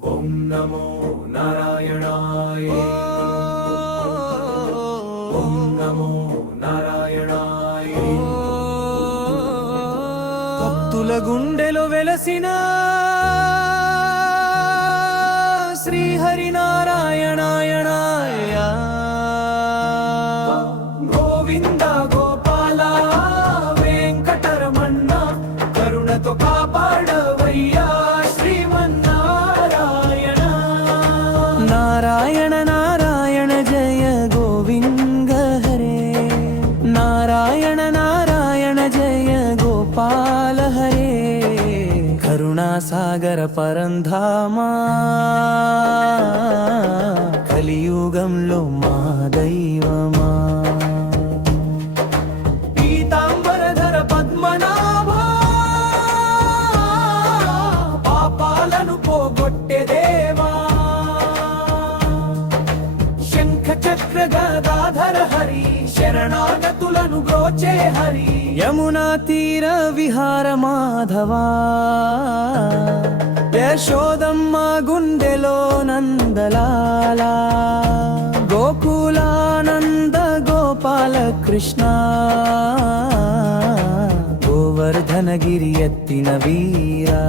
ఓం నమో నారాయణాయ ఓం నమో నారాయణాయ భక్తుల గుండెలో వెలసిన శ్రీహరి నారాయణాయణాయ గోవింద గోపాల వెంకటరమణ కరుణతో కాపాడవయ్యా శ్రీమన్నారాయణ. నారాయణ నారాయణ జయ గోవింద హరే, నారాయణ నారాయణ జయ గోపాల హరే, కరుణాసాగర పరంధామా కలియుగంలో మా దైవమా. పీతాంబరధర పద్మనాభా పాపాలను పోగొట్టె దేవా, శంఖ చక్ర గదాధర హరి శరణాగతులను గోచే హరి. యమునా తీర విహార మాధవా, యశోదమ్మ గుండెలో నందలాలా, గోకులానంద గోపాల కృష్ణ, గోవర్ధనగిరి ఎత్తిన వీరా.